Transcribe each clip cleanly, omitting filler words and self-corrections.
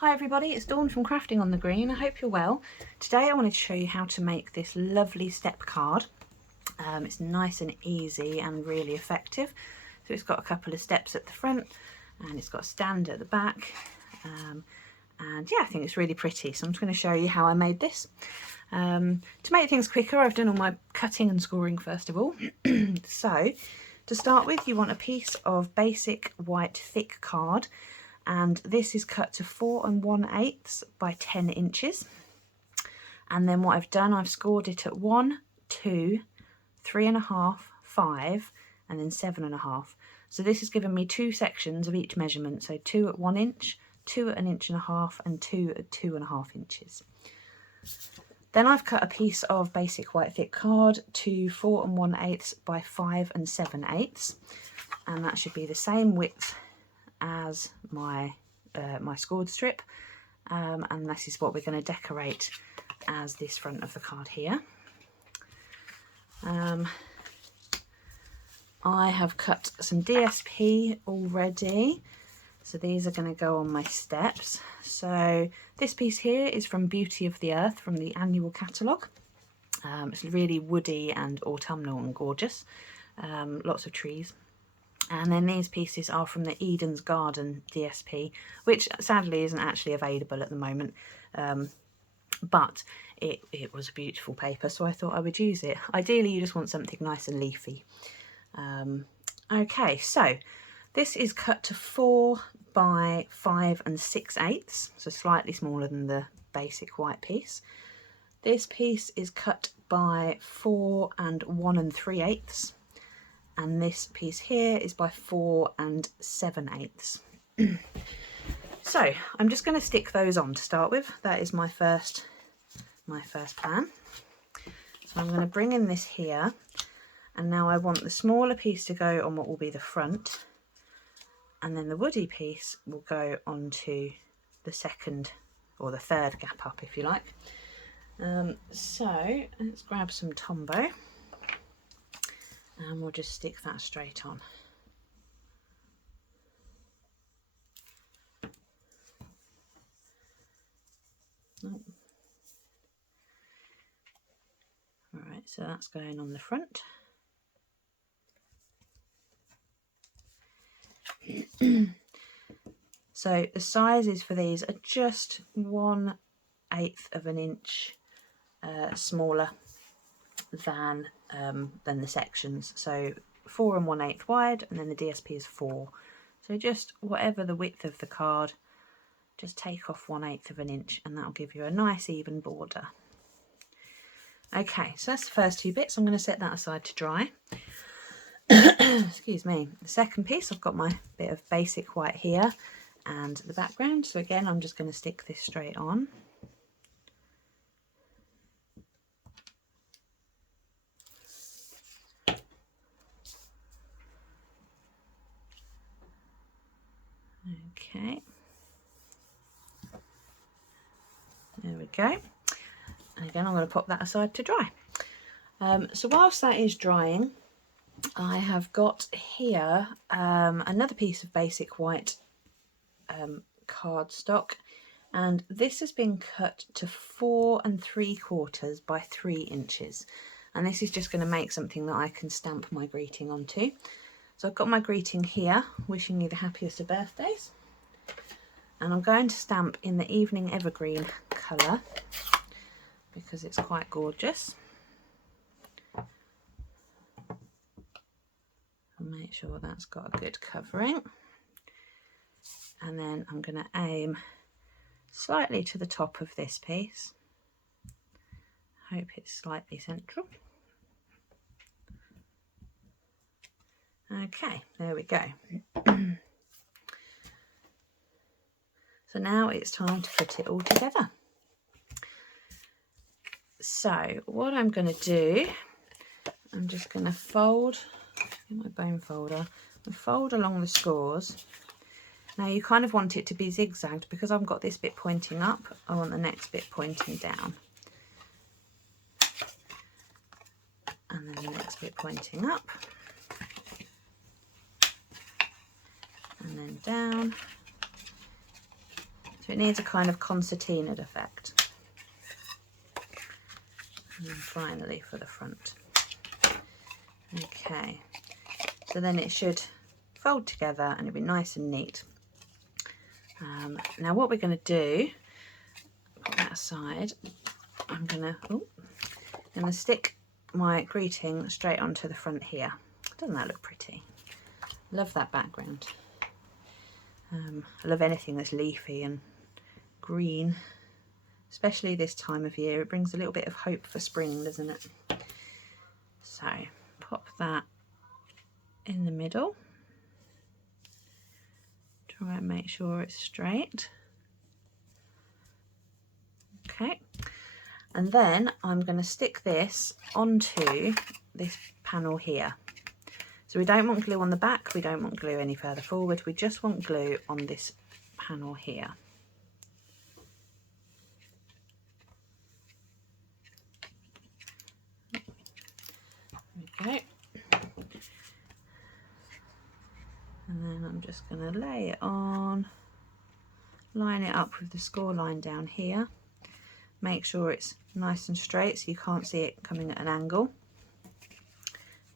Hi everybody, it's Dawn from Crafting on the Green. I hope you're well. Today I wanted to show you how to make this lovely step card. It's nice and easy and really effective. So it's got a couple of steps at the front and it's got a stand at the back. And yeah, I think it's really pretty. So I'm just going to show you how I made this. To make things quicker, I've done all my cutting and scoring first of all. So to start with, you want a piece of basic white thick card. And this is cut to 4 1/8 by 10 inches. And then what I've done, I've scored it at 1, 2, 3.5, 5, and then 7.5. So this has given me 2 sections of each measurement. So 2 at 1 inch, 2 at 1.5 inches, and 2 at 2.5 inches. Then I've cut a piece of basic white thick card to 4 1/8 by 5 7/8. And that should be the same width as my scored strip, and this is what we're going to decorate as this front of the card here. I have cut some DSP already, so these are going to go on my steps. So this piece here is from Beauty of the Earth from the annual catalogue. It's really woody and autumnal and gorgeous, lots of trees. And then these pieces are from the Eden's Garden DSP, which sadly isn't actually available at the moment, but it was a beautiful paper, so I thought I would use it. Ideally you just want something nice and leafy. Okay, so this is cut to 4 by 5 6/8, so slightly smaller than the basic white piece. This piece is cut by 4 1 3/8. And this piece here is by 4 7/8. So I'm just going to stick those on to start with. That is my first plan. So I'm going to bring in this here, and now I want the smaller piece to go on what will be the front, and then the woody piece will go onto the second or the third gap up, if you like. So let's grab some Tombow. And we'll just stick that straight on. Oh. Alright, so that's going on the front. So the sizes for these are just 1/8 of an inch smaller than the sections. So 4 1/8 wide, and then the DSP is 4. So just whatever the width of the card, just take off 1/8 of an inch, and that'll give you a nice even border. Okay, so that's the first 2 bits. I'm going to set that aside to dry. Excuse me. The second piece, I've got my bit of basic white here and the background. So again, I'm just going to stick this straight on. Okay, there we go. And again, I'm going to pop that aside to dry. So whilst that is drying, I have got here another piece of basic white cardstock, and this has been cut to 4 3/4 by 3 inches. And this is just going to make something that I can stamp my greeting onto. So I've got my greeting here, wishing you the happiest of birthdays. And I'm going to stamp in the Evening Evergreen colour because it's quite gorgeous. I'll make sure that's got a good covering. And then I'm going to aim slightly to the top of this piece. Hope it's slightly central. Okay, there we go. So now it's time to put it all together. So what I'm going to do, I'm just going to fold, get my bone folder, and fold along the scores. Now you kind of want it to be zigzagged because I've got this bit pointing up, I want the next bit pointing down. And then the next bit pointing up. And then down So it needs a kind of concertinaed effect. And then finally for the front. Okay, so then it should fold together and it'll be nice and neat. Now what we're going to do, put that aside, I'm going to stick my greeting straight onto the front here. Doesn't that look pretty? Love that background. I love anything that's leafy and green, especially this time of year. It brings a little bit of hope for spring, doesn't it? So pop that in the middle. Try and make sure it's straight. Okay, and then I'm going to stick this onto this panel here. So we don't want glue on the back, we don't want glue any further forward, we just want glue on this panel here. There we go. And then I'm just going to lay it on, line it up with the score line down here. Make sure it's nice and straight so you can't see it coming at an angle.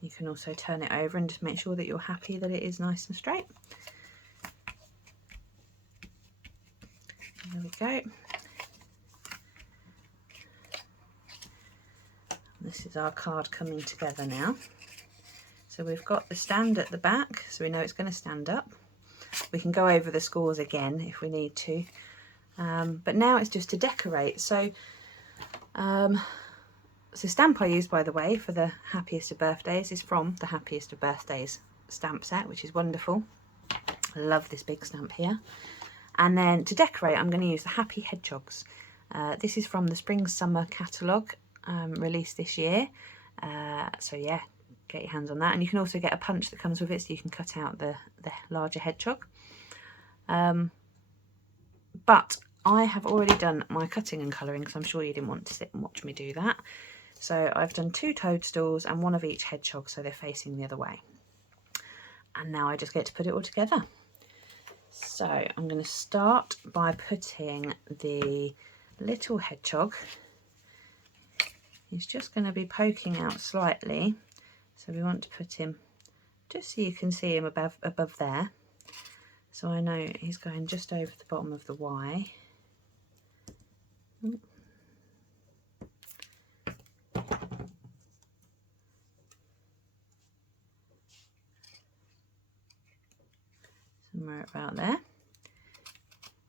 You can also turn it over and just make sure that you're happy that it is nice and straight. There we go. This is our card coming together now. So we've got the stand at the back, so we know it's going to stand up. We can go over the scores again if we need to. But now it's just to decorate. So the stamp I used, by the way, for the happiest of birthdays is from the happiest of birthdays stamp set, which is wonderful. I love this big stamp here. And then to decorate, I'm going to use the Happy Hedgehogs. This is from the Spring Summer catalogue released this year. So yeah, get your hands on that. And you can also get a punch that comes with it, so you can cut out the larger hedgehog. But I have already done my cutting and colouring, because I'm sure you didn't want to sit and watch me do that. So I've done 2 toadstools and 1 of each hedgehog, so they're facing the other way. And now I just get to put it all together. So I'm going to start by putting the little hedgehog. He's just going to be poking out slightly, so we want to put him just so you can see him above there. So I know he's going just over the bottom of the Y. Somewhere about there.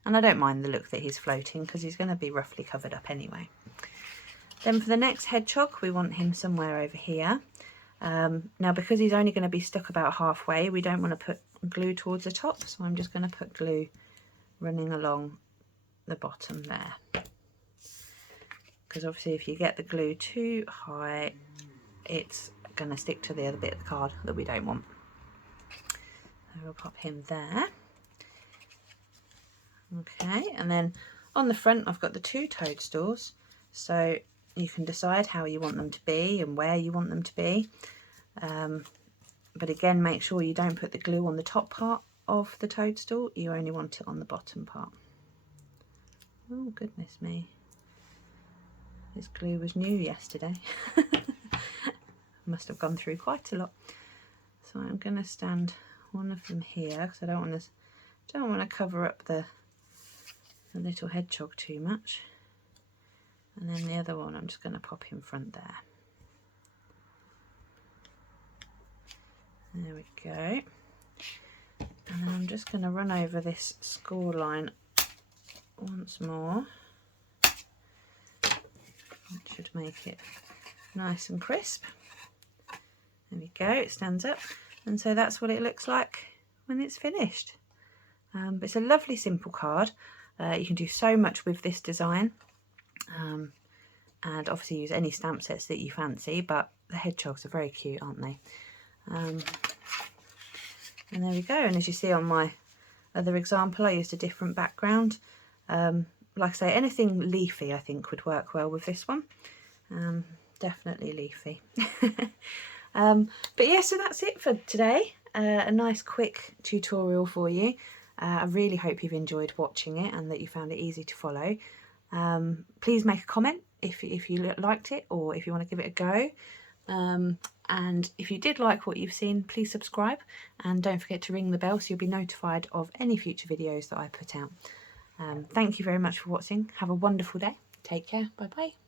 And I don't mind the look that he's floating, because he's going to be roughly covered up anyway. Then for the next hedgehog, we want him somewhere over here. Now because he's only going to be stuck about halfway, we don't want to put glue towards the top, so I'm just going to put glue running along the bottom there. Because obviously if you get the glue too high, it's going to stick to the other bit of the card that we don't want. So we'll pop him there. Okay, and then on the front I've got the 2 toadstools, so you can decide how you want them to be and where you want them to be. But again, make sure you don't put the glue on the top part of the toadstool, you only want it on the bottom part. Oh goodness me, this glue was new yesterday. Must have gone through quite a lot. So I'm going to stand one of them here, because I don't want to cover up the little hedgehog too much. And then the other one I'm just going to pop in front there. There we go. And then I'm just going to run over this score line once more. That should make it nice and crisp. There we go, it stands up. And so that's what it looks like when it's finished. But it's a lovely simple card. You can do so much with this design. And obviously use any stamp sets that you fancy, but the hedgehogs are very cute, aren't they? And there we go. And as you see on my other example, I used a different background. Like I say, anything leafy I think would work well with this one. Definitely leafy. But yeah, so that's it for today. A nice quick tutorial for you. I really hope you've enjoyed watching it and that you found it easy to follow. Please make a comment if you liked it or if you want to give it a go. And if you did like what you've seen, please subscribe and don't forget to ring the bell so you'll be notified of any future videos that I put out. Thank you very much for watching. Have a wonderful day. Take care. Bye bye.